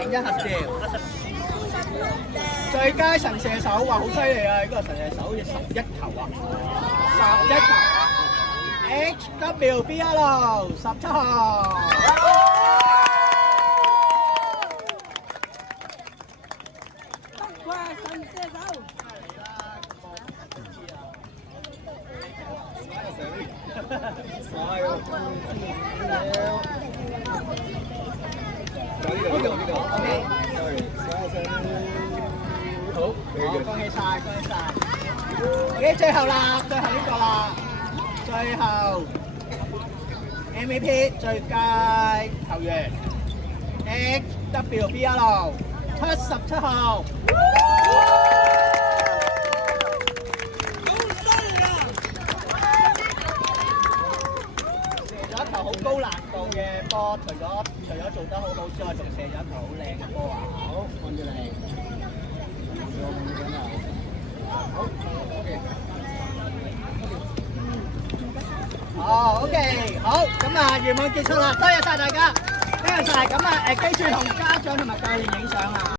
影一合照。最佳神射手話好犀利啊！呢個神射手好似11球啊，11球啊 ！HWBL 17號。哇！神射手。好，恭喜晒，恭喜晒。OK， 最後啦，最後呢個啦，最後 MVP 最佳球員 HWBL 77號。好高難度嘅波，除咗做得好好之外，仲射咗一球好靚嘅波啊！好，看住你。好 ，OK， 好，咁啊，願望結束啦，多謝晒大家，多謝晒，咁啊，記住同家長同埋教練影相啊！